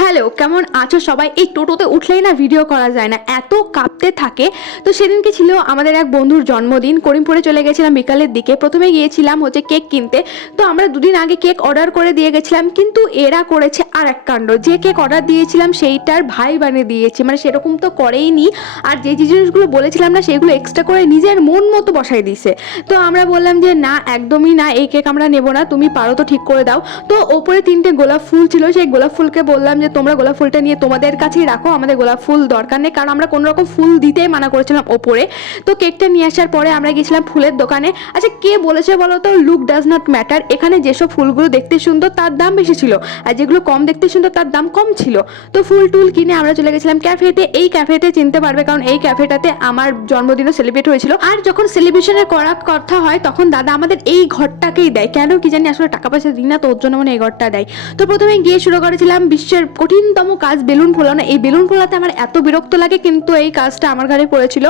Hello, কেমন আছো সবাই? এই টোটোতে উঠলেই না ভিডিও করা যায় না, এত কাঁপতে থাকে। তো সেদিনকে ছিল আমাদের এক বন্ধুর জন্মদিন। করিমপুরে চলে গেছিলাম বিকালের দিকে। প্রথমে গিয়েছিলাম হচ্ছে কেক কিনতে। তো আমরা দুদিন আগে কেক অর্ডার করে দিয়ে গেছিলাম, কিন্তু এরা করেছে আর এক কাণ্ড। যে কেক অর্ডার দিয়েছিলাম সেইটার ভাই বানিয়ে দিয়েছে, মানে সেরকম তো করেই নি। আর যে জিনিসগুলো বলেছিলাম না সেগুলো এক্সট্রা করে নিজের মন মতো বসাই দিয়েছে। তো আমরা বললাম যে না, একদমই না, এই কেক আমরা নেবো না, তুমি পারো তো ঠিক করে দাও। তো ওপরে 3টে গোলাপ ফুল ছিল, সেই গোলাপ ফুলকে বললাম যে তোমরা গোলাপ ফুলটা নিয়ে তোমাদের কাছেই রাখো, আমাদের গোলাপ ফুল দরকার নেই, কারণ আমরা কোনো রকম ফুল দিতেই মানা করেছিলাম ওপরে। তো কেকটা নিয়ে আসার পরে আমরা গেছিলাম ফুলের দোকানে। আচ্ছা, কে বলেছে বলো তো, লুক ডাজ নট ম্যাটার। এখানে যেসব ফুলগুলো দেখতে সুন্দর তার দাম বেশি ছিল, আর যেগুলো কম দেখতে সুন্দর তার দাম কম ছিল। তো ফুল টুল কিনে আমরা চলে গেছিলাম ক্যাফেতে। এই ক্যাফেতে চিনতে পারবে, কারণ এই ক্যাফেটাতে আমার জন্মদিনও সেলিব্রেট হয়েছিল। আর যখন সেলিব্রেশনের করার কথা হয় তখন দাদা আমাদের এই ঘরটাকেই দেয়, কেন কি জানি, আসলে টাকা পয়সা দিই না তো, ওর জন্য মানে এই ঘরটা দেয়। তো প্রথমে গিয়ে শুরু করেছিলাম বিশ্বের কঠিনতম কাজ, বেলুন ফোলানো। এই বেলুন ফোলাতে আমার এত বিরক্ত লাগে, কিন্তু এই কাজটা আমার ঘরে পড়েছিল।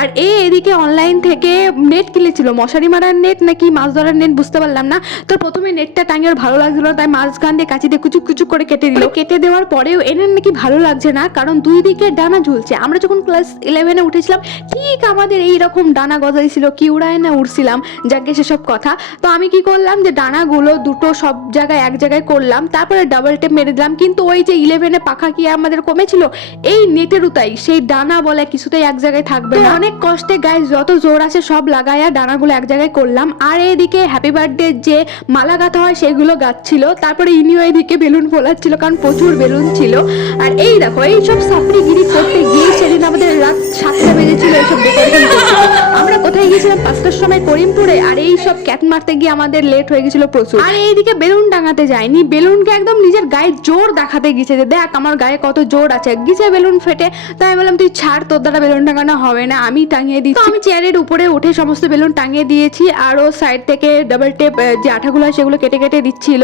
আর এদিকে অনলাইন থেকে নেট কিনেছিল, মশারি মারার নেট নাকি মাছ ধরার নেট বুঝতে পারলাম না। তো প্রথমে নেটটা টাঙিয়ে ওর ভালো লাগছিল, তাই মাঝখান দিয়ে কাঁচি দিয়ে কুচুক কুচুক করে কেটে দিল। কেটে দেওয়ার পরেও এনার নাকি ভালো লাগছে না, কারণ দুই দিকে ডানা ঝুলছে। আমরা যখন ক্লাস 11-এ উঠেছিলাম ঠিক আমাদের এইরকম ডানা গজাইছিল, কি উড়ায় না উড়ছিলাম, যাকে সেসব কথা। তো আমি কি করলাম যে ডানাগুলো দুটো সব জায়গায় এক জায়গায় করলাম, তারপরে ডাবল টেপ মেরে দিলাম। কিন্তু ওই যে 11-এ পাখা কি আমাদের কমেছিল, এই নেটের উতাই সেই ডানা বলে কিছুতেই এক জায়গায় থাকবে না। অনেক কষ্টে গায়ে যত জোর আছে সব লাগাইয়া ডানাগুলো এক জায়গায় করলাম। আর এদিকে হ্যাপি বার্থডে যে মালা গাঁথা হয় সেগুলো গাচ্ছিল, তারপরে ইনিও এদিকে বেলুন ফোলাচ্ছিল, কারণ প্রচুর বেলুন ছিল। আর এই দেখো, এইসব সাপড়িগিরি করতে গিয়ে সেদিন আমাদের রাত 7টা বেজেছিল এইসব ডেকোরেশন করতে। আমরা কোথায় গিয়েছিলাম 5টার সময় করিমপুরে, আর এই সব ক্যাট মারতে গিয়ে আমাদের লেট হয়ে গেছিল প্রচুর। আর এইদিকে বেলুন টাঙাতে যায়নি, বেলুনকে একদম নিজের গায়ে জোর দেখাতে গেছে যে দেখ আমার গায়ে কত জোর আছে, গিয়েছে বেলুন ফেটে। তাই বললাম তুই ছাড়, তোর দ্বারা বেলুন টাঙানো হবে না, আমি টাঙিয়ে দিচ্ছি। আমি চেয়ারের উপরে উঠে সমস্ত বেলুন টাঙিয়ে দিয়েছি, আর ও সাইড থেকে ডাবল টেপ যে আঠাগুলো হয় সেগুলো কেটে কেটে দিচ্ছিল।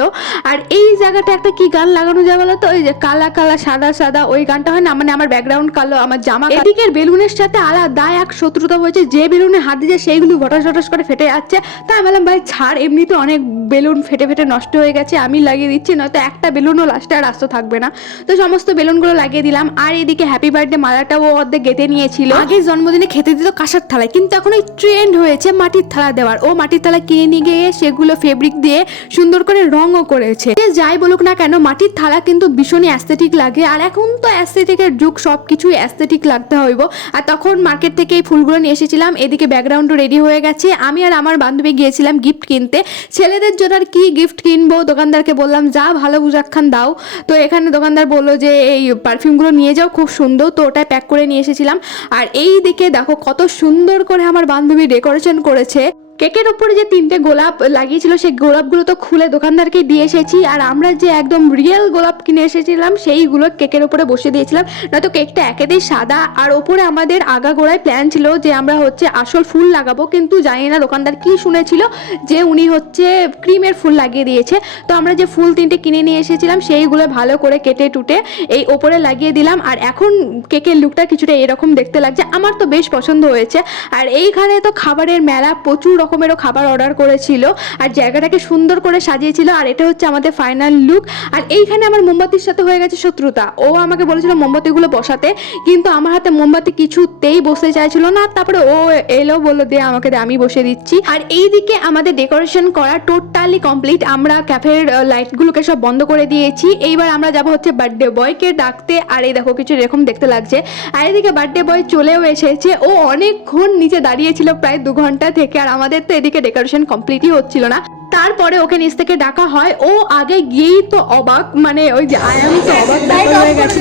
আর এই জায়গাটা একটা কি গান লাগানো যায় বলো তো, ওই যে কালা কালা সাদা সাদা, ওই গানটা হয় না, মানে আমার ব্যাকগ্রাউন্ড কালো, আমার জামা। এদিকের বেলুনের সাথে আলাদা এক শত্রুতা হয়েছে, যে বেলুনে হাত দিয়েছে সেইগুলো ভটাস ভটাস করে ফেটে যাচ্ছে। তাই আমি বললাম ভাই ছাড়, এমনিতে অনেক বেলুন ফেটে ফেটে নষ্ট হয়ে গেছে, আমি লাগিয়ে দিচ্ছি, নয়তো একটা বেলুনও লাস্টে আর রাস্তা থাকবে না। তো সমস্ত বেলুনগুলো লাগিয়ে দিলাম। আর এদিকে হ্যাপি বার্থডে মালাটাও অর্ধেক গেঁথে নিয়েছিল। আগে জন্মদিনে খেতে দিত কাঁসার থালায়, কিন্তু এখন এই ট্রেন্ড হয়েছে মাটির থালা দেওয়ার। ও মাটির থালা কিনে নিয়ে গিয়ে সেগুলো ফেব্রিক দিয়ে সুন্দর করে রঙও করেছে। যাই বলুক না কেন, মাটির থালা কিন্তু ভীষণই অ্যাস্থেটিক লাগে, আর এখন তো অ্যাস্থেটিকের যুগ, সব কিছুই অ্যাস্থেটিক লাগতে হইব। আর তখন মার্কেট থেকে এই ফুলগুলো নিয়ে এসেছিলাম। এদিকে ব্যাকগ্রাউন্ডও রেডি হয়ে গেছে। আমি আর আমার বান্ধবী গিয়েছিলাম গিফট কিনতে। ছেলেদের জন্য আর কি গিফট কিনবো, দোকানদারকে বললাম যা ভালো বুঝাক্ষণ দাও। তো এখানে দোকানদার বললো যে এই পারফিউমগুলো নিয়ে যাও, খুব সুন্দর। তো ওটাই প্যাক করে নিয়ে এসেছিলাম। আর এই দিকে দেখো কত সুন্দর করে আমার বান্ধবী ডেকোরেশন করেছে। কেকের উপরে যে 3টে গোলাপ লাগিয়েছিল সেই গোলাপগুলো তো খুলে দোকানদারকে দিয়ে এসেছি। আর আমরা যে একদম রিয়েল গোলাপ কিনে এসেছিলাম সেইগুলো কেকের উপরে বসিয়ে দিয়েছিলাম, নয়তো কেকটা একেতেই সাদা। আর ওপরে আমাদের আগাগোড়ায় প্ল্যান ছিল যে আমরা হচ্ছে আসল ফুল লাগাবো, কিন্তু জানি না দোকানদার কি শুনেছিল যে উনি হচ্ছে ক্রিমের ফুল লাগিয়ে দিয়েছে। তো আমরা যে ফুল 3টে কিনে নিয়ে এসেছিলাম সেইগুলো ভালো করে কেটে টুটে এই ওপরে লাগিয়ে দিলাম। আর এখন কেকের লুকটা কিছুটা এরকম দেখতে লাগছে, আমার তো বেশ পছন্দ হয়েছে। আর এইখানে তো খাবারের মেলা, প্রচুর রকমেরও খাবার অর্ডার করেছিল, আর জায়গাটাকে সুন্দর করে সাজিয়েছিল। আর এটা হচ্ছে আমাদের ফাইনাল লুক। আর এইখানে আমার মোমবাতির সাথে হয়ে গেছে শত্রুতা। ও আমাকে বলেছিল মোমবাতিগুলো বসাতে, কিন্তু আমার হাতে মোমবাতি কিছুতেই বসতে চাইছিল না। তারপরে ও এলো, বললো দে আমাকে, দে আমি বসে দিচ্ছি। আর এইদিকে আমাদের ডেকোরেশন করা টোটালি কমপ্লিট। আমরা ক্যাফের লাইটগুলোকে সব বন্ধ করে দিয়েছি। এইবার আমরা যাবো হচ্ছে বার্থডে বয়কে ডাকতে। আর এই দেখো কিছু এরকম দেখতে লাগছে। আর এদিকে বার্থডে বয় চলেও এসেছে। ও অনেকক্ষণ নিচে দাঁড়িয়েছিল, প্রায় 2 ঘন্টা থেকে। আর আমাদের তো এদিকে ডেকোরেশন কমপ্লিটই হচ্ছিল না। তারপরে ওকে নিচ থেকে ডাকা হয়। ও আগে গিয়েই তো অবাক, মানে ওই যে আয়াম তো অবাক হয়ে গেছে।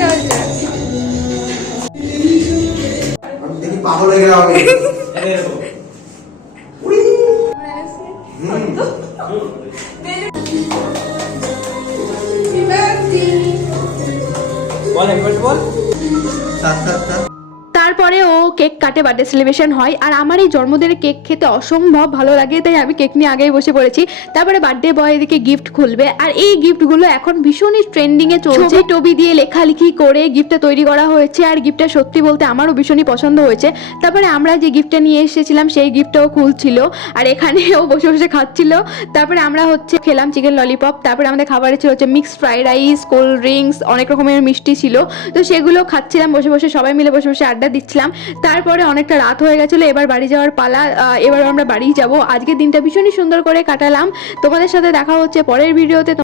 পাগল হয়ে গেলাম তারপরে তারপরে ও কেক কাটে, বার্থডে সেলিব্রেশন হয়। আর আমার এই জন্মদিনের কেক খেতে অসম্ভব ভালো লাগে, তাই আমি কেক নিয়ে আগেই বসে পড়েছি। তারপরে বার্থডে বয় এদিকে গিফট খুলবে, আর এই গিফটগুলো এখন ভীষণই ট্রেন্ডিংয়ে চলছে। ছবি দিয়ে লেখালেখি করে গিফটটা তৈরি করা হয়েছে, আর গিফটটা সত্যি বলতে আমারও ভীষণই পছন্দ হয়েছে। তারপরে আমরা যে গিফটটা নিয়ে এসেছিলাম সেই গিফটটাও খুলছিল, আর এখানেও বসে বসে খাচ্ছিল। তারপরে আমরা খেলাম চিকেন ললিপপ। তারপরে আমাদের খাবারে ছিল mixed fried rice, cold drinks, অনেক রকমের মিষ্টি ছিল। তো সেগুলো খাচ্ছিলাম বসে বসে, সবাই মিলে বসে বসে আড্ডা দিচ্ছিলাম। তারপরে অনেকটা রাত হয়ে গেছিলো, এবার বাড়ি যাওয়ার পালা। এবার আমরা বাড়ি যাব। আজকের দিনটা ভীষণই সুন্দর করে কাটালাম। তোমাদের সাথে দেখা হচ্ছে পরের ভিডিওতে।